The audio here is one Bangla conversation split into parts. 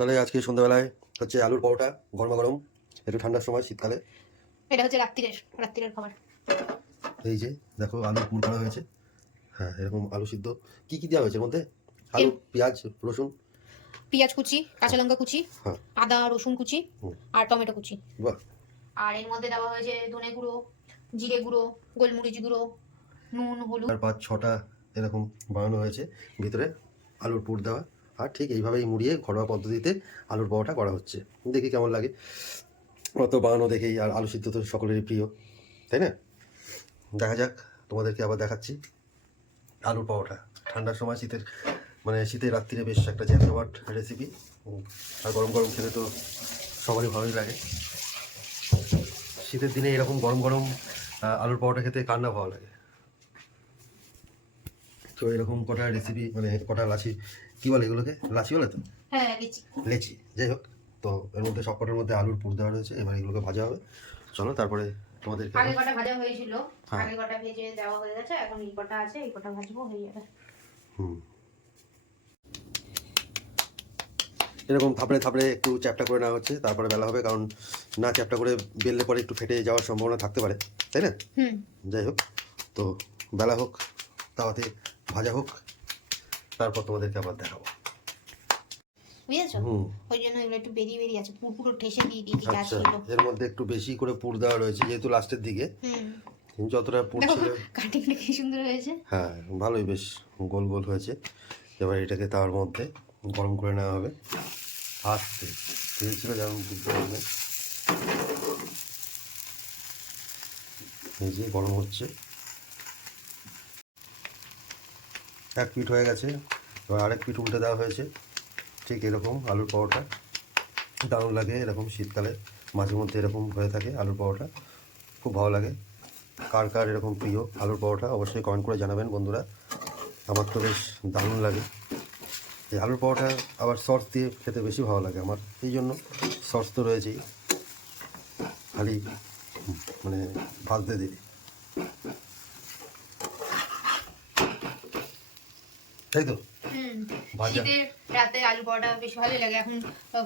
তাহলে আজকে সন্ধ্যাবেলায় হচ্ছে আলুর পরোটা, গরমা গরম, একটু ঠান্ডার সময় শীতকালে। এটা হচ্ছে রাত্রিরের খাবার। এই যে দেখো আলুর পুর করা হয়েছে। হ্যাঁ, এরকম আলু সিদ্ধ। কি কি দেওয়া হয়েছে এর মধ্যে? আলু, পেঁয়াজ, রসুন, পেঁয়াজ কুচি, কাঁচা লঙ্কা কুচি, হ্যাঁ, আদা রসুন কুচি আর টমেটো কুচি। বাহ। আর এর মধ্যে দেওয়া হয়েছে ধনে গুঁড়ো, জিরে গুঁড়ো, গোলমরিচ গুঁড়ো, নুন, হলুদ। 4-5-6টা এরকম বানানো হয়েছে, ভিতরে আলুর পুর দেওয়া। আর ঠিক এইভাবেই মুড়িয়ে ঘরোয়া পদ্ধতিতে আলুর পরোটা করা হচ্ছে। দেখি কেমন লাগে। অত বানানো দেখেই, আর আলু সিদ্ধ তো সকলেরই প্রিয়, তাই না? দেখা যাক, তোমাদেরকে আবার দেখাচ্ছি আলুর পরোটা। ঠান্ডার সময় শীতের শীতের রাত্রিরে বেশ একটা জ্যাকজমাট রেসিপি। আর গরম গরম খেলে তো সবারই ভালোই লাগে। শীতের দিনে এরকম গরম গরম আলুর পরোটা খেতে কার না ভালো লাগে। তো এরকম কটা রেসিপি, কটা লাচি, কি বলে এগুলোকে? লাচি বলে তো? হ্যাঁ, লেচি। লেচি, যাই হোক। তো এর মধ্যে সব কটার মধ্যে আলুর পুর দেওয়া রয়েছে। এবার এগুলোকে ভাজা হবে। চলো তারপরে তোমাদেরকে। আগে কটা ভাজা হয়েছিল, হ্যাঁ, আগে কটা ভেজে দেওয়া হয়ে গেছে, এখন এই কটা আছে, এই কটা ভাজবো, হয়ে যাবে। এরকম থাপড়ে থাপড়ে একটু চ্যাপটা করে নেওয়া হচ্ছে, তারপরে বেলা হবে। কারণ না চ্যাপটা করে বেললে পরে একটু ফেটে যাওয়ার সম্ভাবনা থাকতে পারে, তাই না? যাই হোক, তো বেলা হোক, তাওয়াতে ভাজা হোক, তারপর তোমাদেরকে আবার দেখাবো। বুঝেছো? ওই জন্য এগুলো একটু বেরিয়ে আছে, পুরো ঠেসে দিয়ে দিয়েছি আচ্ছা, গাছগুলো। এর মধ্যে একটু বেশি করে পুর দেওয়া রয়েছে যেহেতু লাস্টের দিকে। যতটা পুর ছিল, কাটিংটা কি সুন্দর হয়েছে। হ্যাঁ, ভালোই, বেশ গোল গোল হয়েছে। এবার এটাকে তার মধ্যে গরম করে নেওয়া হবে আস্তে। তেল ছিল যেমন বুঝতে পারবে, এই যে গরম হচ্ছে। এক পিঠ হয়ে গেছে, এবার আরেক পিঠ উল্টে দেওয়া হয়েছে। ঠিক এরকম আলুর পরোটা দারুণ লাগে। এরকম শীতকালে মাঝে মধ্যে এরকম হয়ে থাকে আলুর পরোটা, খুব ভালো লাগে। কার কার এরকম প্রিয় আলুর পরোটা অবশ্যই কমেন্ট করে জানাবেন বন্ধুরা। আমার তো বেশ দারুণ লাগে এই আলুর পরোটা। আবার সস দিয়ে খেতে বেশি ভালো লাগে আমার, এই জন্য সস তো রয়েছেই, খালি ভাজতে দিই, তাই তো? শীতের রাতে আলু পরোটা বেশ ভালোই লাগে। এখন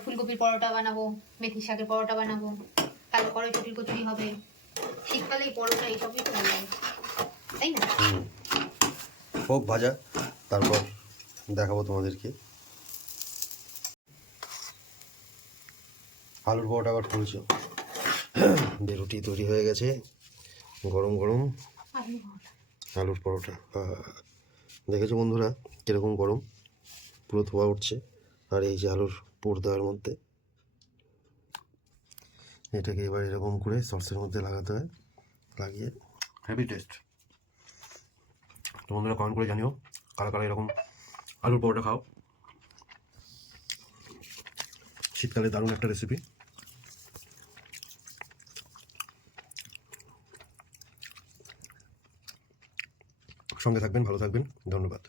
ফুলকপির পরোটা বানাবো, মেথি শাকের পরোটা বানাবো, কালো কড়াইশুটির কচুরি হবে। শীতকালে এই পরোটা এইসবই তো ভালো লাগে, তাই না? হোক ভাজা, তারপর দেখাবো তোমাদেরকে। আলুর পরোটা আবার ফুলছে, রুটি তৈরি হয়ে গেছে, গরম গরম আলুর পরোটা। দেখেছো বন্ধুরা কীরকম গরম, পুরো ধোয়া উঠছে। আর এই যে আলুর পুর দেওয়ার মধ্যে, এটাকে এবার এরকম করে সসের মধ্যে লাগাতে হয়, লাগিয়ে হেভি টেস্ট। তো বন্ধুরা কমেন্ট করে জানিও কারা কারা এরকম আলুর পরোটা খাও। শীতকালে দারুণ একটা রেসিপি। সঙ্গে থাকবেন, ভালো থাকবেন, ধন্যবাদ।